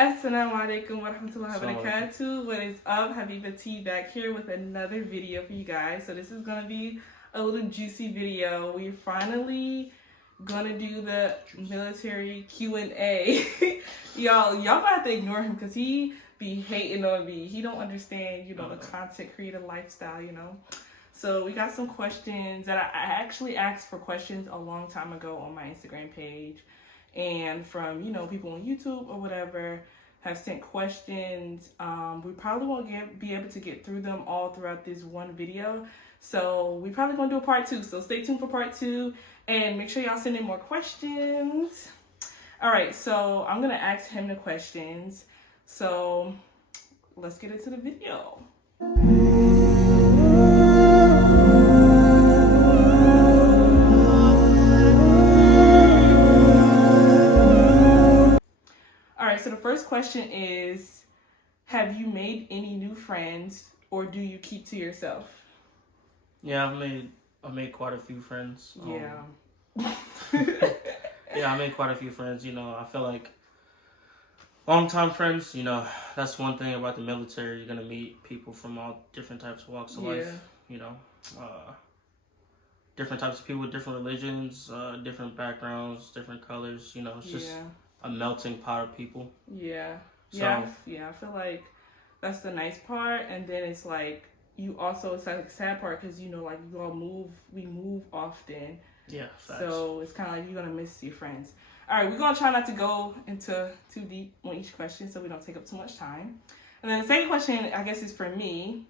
Assalamu alaikum wa rahmatullahi wa barakatuh. What is up? Habiba T back here with another video for you guys. So this is going to be a little juicy video. We're finally going to do the military Q&A. y'all gonna have to ignore him because he be hating on me. He don't understand, the content creator lifestyle, So we got some questions that I actually asked for questions a long time ago on my Instagram page. And from, people on YouTube or whatever have sent questions. We probably won't be able to get through them all throughout this one video. So we probably going to do a part 2. So stay tuned for part 2 and make sure y'all send in more questions. All right, so I'm going to ask him the questions. So let's get into the video. So the first question is, have you made any new friends or do you keep to yourself? Yeah, I made quite a few friends. Yeah. Yeah, I made quite a few friends. I feel like long-time friends, that's one thing about the military. You're going to meet people from all different types of walks of life, different types of people with different religions, different backgrounds, different colors, it's just a melting pot of people. Yeah. I feel like that's the nice part. And then it's like, it's like a sad part because, we move often. Yeah, facts. So it's kind of like you're going to miss your friends. All right, we're going to try not to go into too deep on each question so we don't take up too much time. And then the second question, I guess, is for me.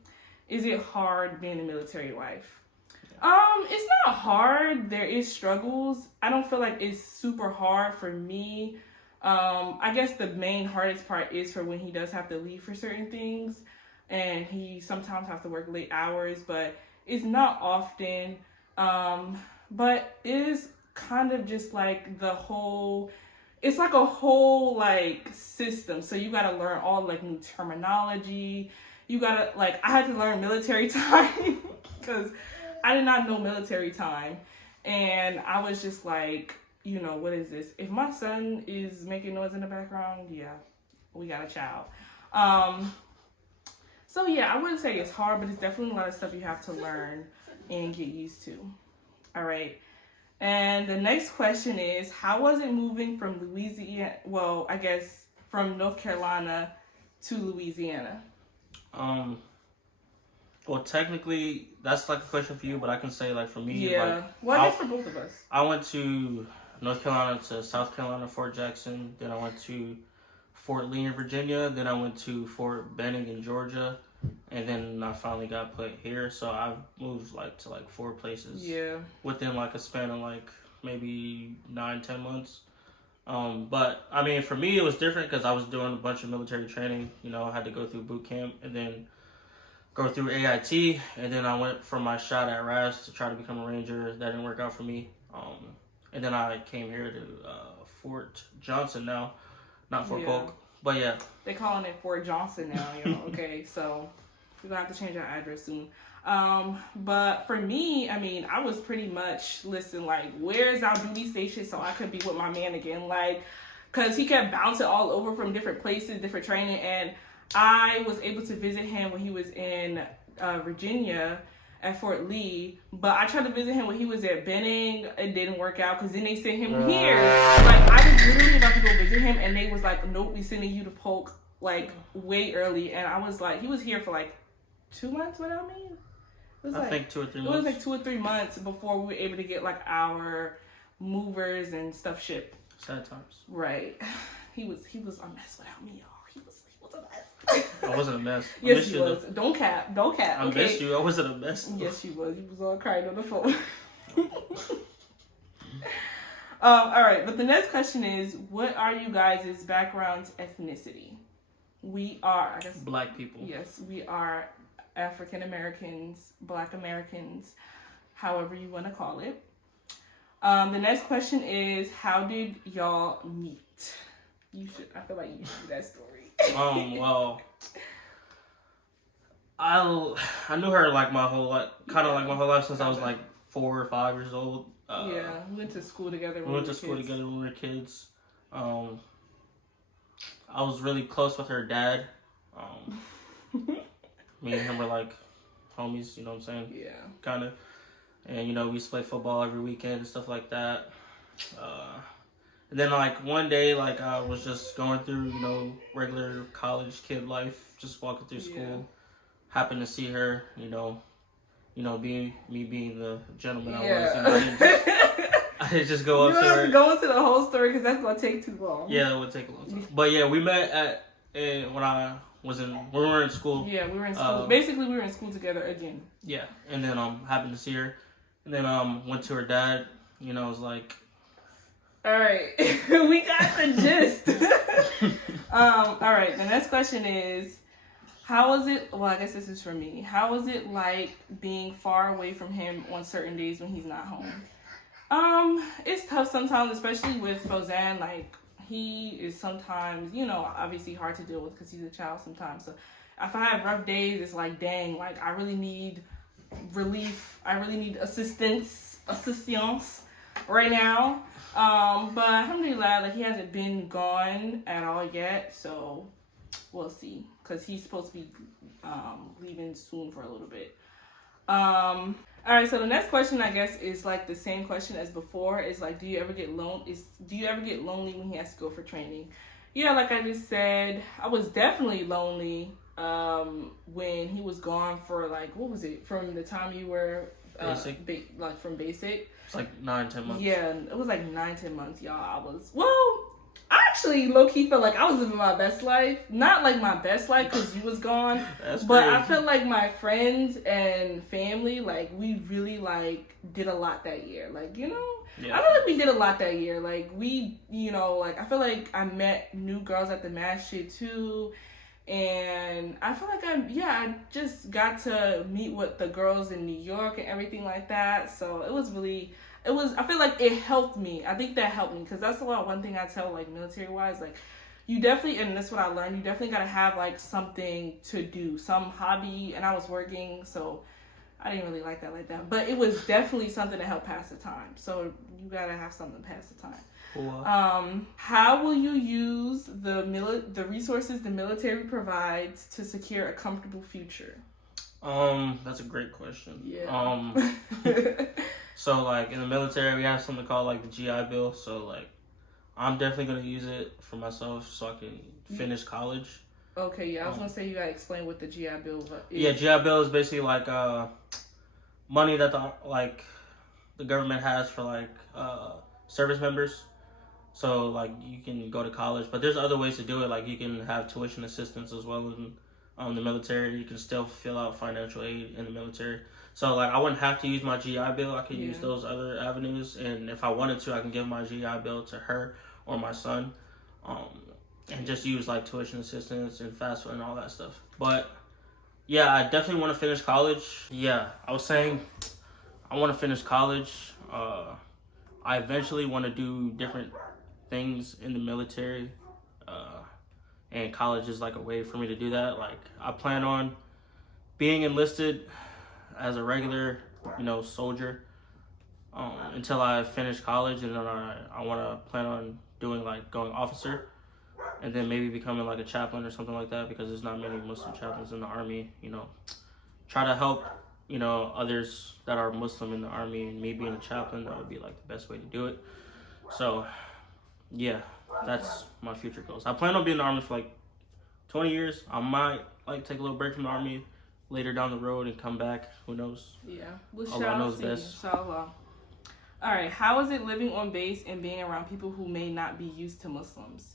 Is it hard being a military wife? It's not hard. There is struggles. I don't feel like it's super hard for me. I guess the main hardest part is for when he does have to leave for certain things and he sometimes have to work late hours, but it's not often. But it is kind of just like it's like a whole like system. So you got to learn all like new terminology. You got to I had to learn military time because I did not know military time. And I was just like, what is this? If my son is making noise in the background, yeah, we got a child. So yeah, I wouldn't say it's hard, but it's definitely a lot of stuff you have to learn and get used to. All right. And the next question is, how was it moving from Louisiana? Well, I guess from North Carolina to Louisiana. Well, technically, that's like a question for you, but I can say like for me, well, I guess for both of us. I went to North Carolina to South Carolina, Fort Jackson. Then I went to Fort Lee in Virginia. Then I went to Fort Benning in Georgia. And then I finally got put here. So I've moved to 4 places. Yeah. Within a span of maybe 9-10 months. But I mean, for me, it was different because I was doing a bunch of military training. I had to go through boot camp and then go through AIT. And then I went for my shot at RAS to try to become a Ranger. That didn't work out for me. And then I came here to Fort Johnson now, not Fort Polk. But yeah. They're calling it Fort Johnson now, okay? So we're going to have to change our address soon. But for me, I mean, I was pretty much, where's our duty station so I could be with my man again? Because he kept bouncing all over from different places, different training. And I was able to visit him when he was in Virginia at Fort Lee, but I tried to visit him when he was at Benning. It didn't work out because then they sent him here. I was literally about to go visit him, and they was like, "Nope, we sending you to Polk way early." And I was like, he was here for 2 months without me. I think 2 or 3 months. It was 2 or 3 months before we were able to get our movers and stuff shipped. Sad times. Right. He was a mess without me, y'all. He was a mess. I wasn't a mess. Yes, you was. Don't cap. I missed you. I wasn't a mess. Yes, you was. You was all crying on the phone. All right, but the next question is, what are you guys' backgrounds, ethnicity? We are, I guess, Black people. Yes, we are African Americans, Black Americans, however you want to call it. The next question is, how did y'all meet? I feel like you should do that story. Well, I knew her my whole life, my whole life since I was 4 or 5 years old. We went to school together. We went to school together when we were kids. I was really close with her dad. Me and him were like homies, you know what I'm saying? Yeah. Kind of. And, you know, we used to play football every weekend and stuff like that. And then, like, one day, like, I was just going through, you know, regular college kid life, just walking through school. Yeah. Happened to see her, you know, being the gentleman I Yeah. was. You know, I didn't just go up to her. You don't have to go into the whole story because that's going to take too long. Yeah, it would take a long time. But, yeah, we met when we were in school. Yeah, we were in school. Basically, we were in school together again. Yeah, and then happened to see her. And then went to her dad, you know, was like... All right, we got the gist. All right, the next question is, how was it, well, I guess this is for me. How was it like being far away from him on certain days when he's not home? It's tough sometimes, especially with Fozan. Like, he is sometimes, you know, obviously hard to deal with because he's a child sometimes. So if I have rough days, it's like, dang, like, I really need relief. I really need assistance right now. But alhamdulillah, like, he hasn't been gone at all yet, so we'll see, because he's supposed to be leaving soon for a little bit. All right, so the next question, I guess, is like the same question as before. Is like, do you ever get lonely when he has to go for training? Yeah, like I just said, I was definitely lonely when he was gone for, like, what was it, from the time you were from basic. It's like 9-10 months. Yeah, it was like 9-10 months, y'all. I actually low-key felt like I was living my best life. Not like my best life because you was gone. That's but crazy. I felt like my friends and family, like, we really, like, did a lot that year. Like, you know? Yeah. I feel like we did a lot that year. Like, we, you know, like, I feel like I met new girls at the masjid too. And I feel like I just got to meet with the girls in New York and everything like that. So I feel like it helped me. I think that helped me because that's one thing I tell, like, military-wise. Like, you definitely, and that's what I learned, you definitely got to have, like, something to do, some hobby. And I was working, so I didn't really like that. But it was definitely something to help pass the time. So you got to have something to pass the time. Cool. How will you use the resources the military provides to secure a comfortable future? That's a great question. Yeah. So, like, in the military, we have something called, like, the GI Bill. So, like, I'm definitely going to use it for myself so I can finish college. Okay, yeah, I was going to say you got to explain what the GI Bill is. Yeah, GI Bill is basically, like, money that, the government has for, like, service members. So, like, you can go to college. But there's other ways to do it. Like, you can have tuition assistance as well in the military. You can still fill out financial aid in the military. So, like, I wouldn't have to use my GI Bill. I could use those other avenues. And if I wanted to, I can give my GI Bill to her or my son. And just use, like, tuition assistance and FAFSA and all that stuff. But, yeah, I definitely want to finish college. Yeah, I was saying I want to finish college. I eventually want to do different things in the military. And college is, like, a way for me to do that. Like, I plan on being enlisted as a regular, you know, soldier until I finish college, and then I want to plan on doing, like, going officer, and then maybe becoming, like, a chaplain or something like that, because there's not many Muslim chaplains in the army. You know, try to help, you know, others that are Muslim in the army, and me being a chaplain, that would be, like, the best way to do it. So, yeah, that's my future goals. I plan on being in the army for, like, 20 years. I might, like, take a little break from the army later down the road and come back. Who knows? Yeah. Allah knows best. Inshallah. All right. How is it living on base and being around people who may not be used to Muslims?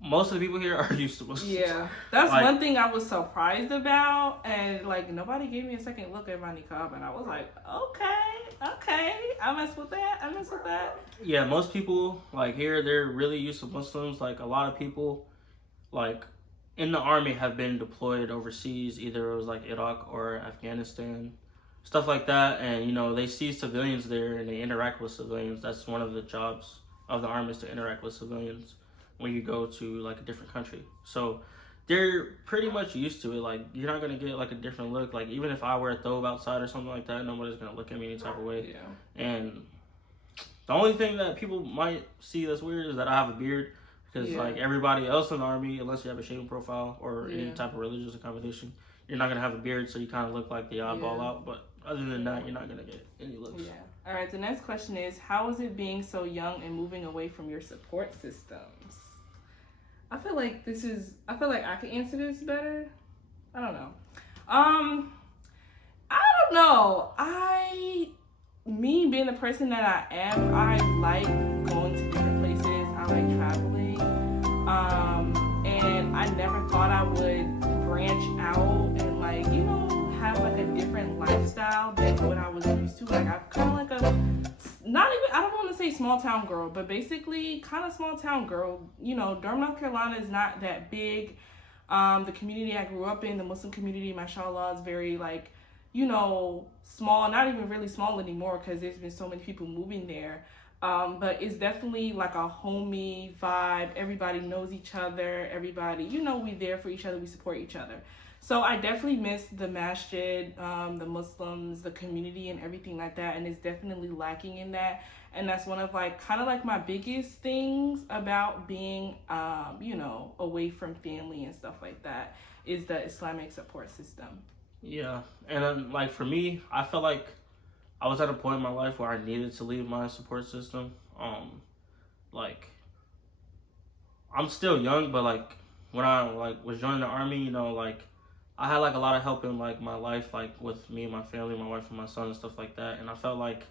Most of the people here are used to Muslims. Yeah. That's like, one thing I was surprised about. And, like, nobody gave me a second look at my niqab. And I was like, okay. I mess with that. Yeah, most people, like, here, they're really used to Muslims. Like, a lot of people, like, in the army have been deployed overseas. Either it was, like, Iraq or Afghanistan, stuff like that. And, you know, they see civilians there and they interact with civilians. That's one of the jobs of the army, is to interact with civilians when you go to, like, a different country. So they're pretty much used to it. Like, you're not going to get, like, a different look. Like, even if I wear a thobe outside or something like that, nobody's going to look at me any type of way. Yeah. And the only thing that people might see that's weird is that I have a beard. Because like everybody else in the army, unless you have a shaving profile or any type of religious accommodation, you're not gonna have a beard, so you kind of look like the oddball out. But other than that, you're not gonna get any looks. Yeah. All right. The next question is, how is it being so young and moving away from your support systems? I feel like I could answer this better. I don't know. I don't know. Me being the person that I am, I like going to different places. I like traveling. And I never thought I would branch out and like, you know, have like a different lifestyle than what I was used to. Like I'm kind of like I don't want to say small town girl, but basically kind of small town girl. You know, Durham, North Carolina is not that big. The community I grew up in, the Muslim community, mashallah, is very like, you know, small, not even really small anymore because there's been so many people moving there. But it's definitely like a homey vibe. Everybody knows each other. Everybody, you know, we there for each other. We support each other. So I definitely miss the masjid, the Muslims, the community and everything like that. And it's definitely lacking in that. And that's one of like, kind of like my biggest things about being, you know, away from family and stuff like that is the Islamic support system. Yeah. And then like for me, I felt like I was at a point in my life where I needed to leave my support system. Like I'm still young, but like when I like was joining the army, you know, like I had like a lot of help in like my life, like with me and my family, my wife and my son and stuff like that. And I felt like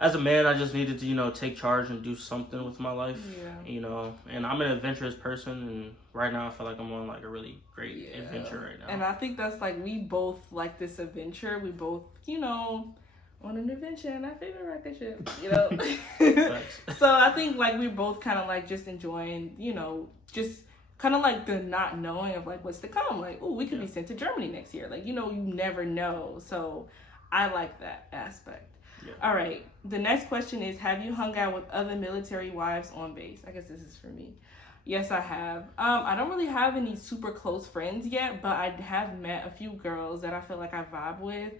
as a man, I just needed to, you know, take charge and do something with my life, you know. And I'm an adventurous person, and right now I feel like I'm on like a really great adventure right now. And I think that's like we both like this adventure. We both, you know, on an adventure and our favorite rocket ship, you know. So I think like we're both kind of like just enjoying, you know, just kind of like the not knowing of like what's to come. Like, oh, we could be sent to Germany next year. Like, you know, you never know. So I like that aspect. Yeah. All right. The next question is, have you hung out with other military wives on base? I guess this is for me. Yes, I have. I don't really have any super close friends yet, but I have met a few girls that I feel like I vibe with.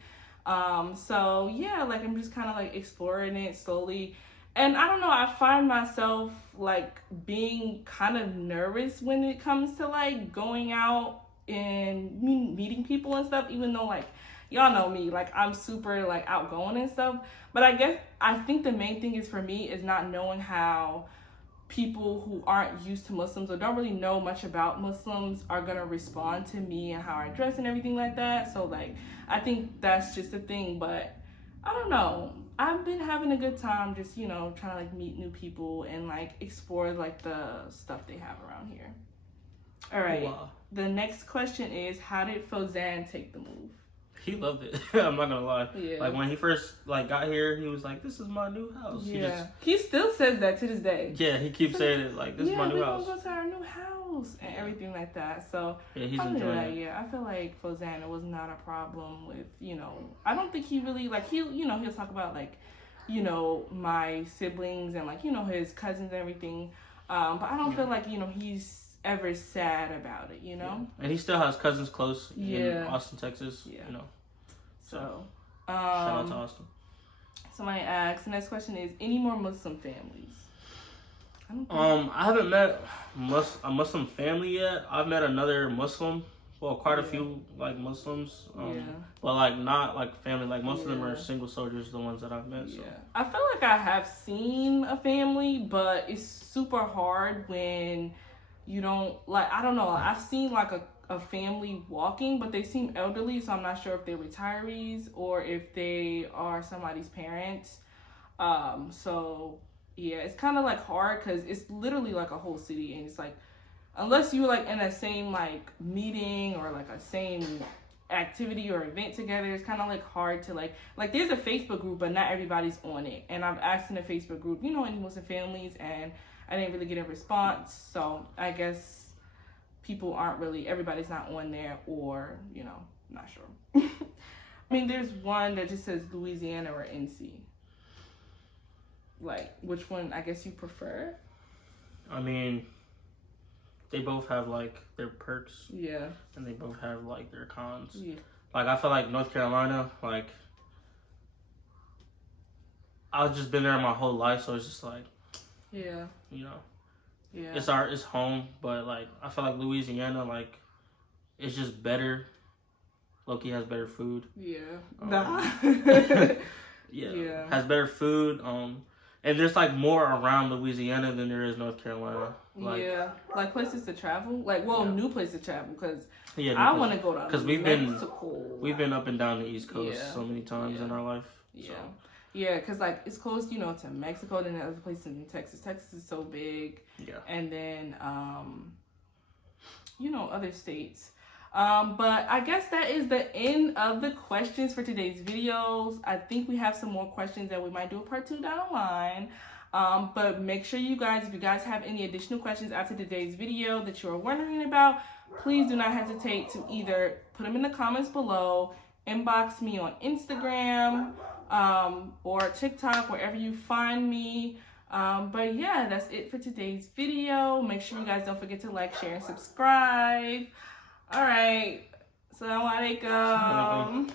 So yeah, like I'm just kind of like exploring it slowly. And I don't know, I find myself like being kind of nervous when it comes to like going out and meeting people and stuff, even though like y'all know me, like I'm super like outgoing and stuff. But I think the main thing is for me is not knowing how people who aren't used to Muslims or don't really know much about Muslims are gonna respond to me and how I dress and everything like that. So like I think that's just a thing, but I don't know. I've been having a good time just, you know, trying to like meet new people and like explore like the stuff they have around here. All right. Wow. The next question is, how did Fozan take the move? He loved it. I'm not gonna lie. Yeah. Like when he first like got here, he was like, "This is my new house." Yeah. He still says that to this day. Yeah, he keeps saying it like, "This is my new house." Yeah, we go to our new house and everything like that. So yeah, he's enjoying it. Yeah, I feel like Fozan was not a problem with, you know. I don't think he really like he'll talk about like, you know, my siblings and like, you know, his cousins and everything. But I don't feel like, you know, he's ever sad about it, you know. Yeah. And he still has cousins close in Austin, Texas. Yeah. You know. So shout out to Austin. Somebody asked, the next question is, any more Muslim families? I haven't met a Muslim family yet. I've met another Muslim. Well, quite a few like Muslims. But like not like family. Like most of them are single soldiers, the ones that I've met. So. Yeah. I feel like I have seen a family, but it's super hard when you don't like, I don't know. I've seen like a family walking, but they seem elderly, so I'm not sure if they're retirees or if they are somebody's parents. So yeah, it's kind of like hard because it's literally like a whole city, and it's like unless you're like in a same like meeting or like a same activity or event together, it's kind of like hard to like there's a Facebook group, but not everybody's on it. And I've asked in the Facebook group, you know, any Muslim families, and I didn't really get a response. So I guess everybody's not on there, or, you know, not sure. I mean, there's one that just says Louisiana or NC. Like, which one, I guess you prefer? I mean, they both have, like, their perks. Yeah. And they both have, like, their cons. Yeah. Like, I feel like North Carolina, like, I've just been there my whole life, so it's just like, yeah, you know, Yeah. It's home, but like I feel like Louisiana, like it's just better. Loki has better food. Yeah. Nah. Yeah. Has better food. And there's like more around Louisiana than there is North Carolina. Like, yeah, like places to travel. Like, well, new places to travel because I want to go to Mexico. We've been up and down the East Coast so many times in our life. Yeah. So. Yeah, because like it's close, you know, to Mexico, then other places in Texas. Texas is so big. Yeah. And then, you know, other states. But I guess that is the end of the questions for today's videos. I think we have some more questions that we might do a part 2 down the line. But make sure you guys, if you guys have any additional questions after today's video that you're wondering about, please do not hesitate to either put them in the comments below, inbox me on Instagram, or TikTok, wherever you find me. But yeah, that's it for today's video. Make sure you guys don't forget to like, share, and subscribe. All right. Assalamu alaikum.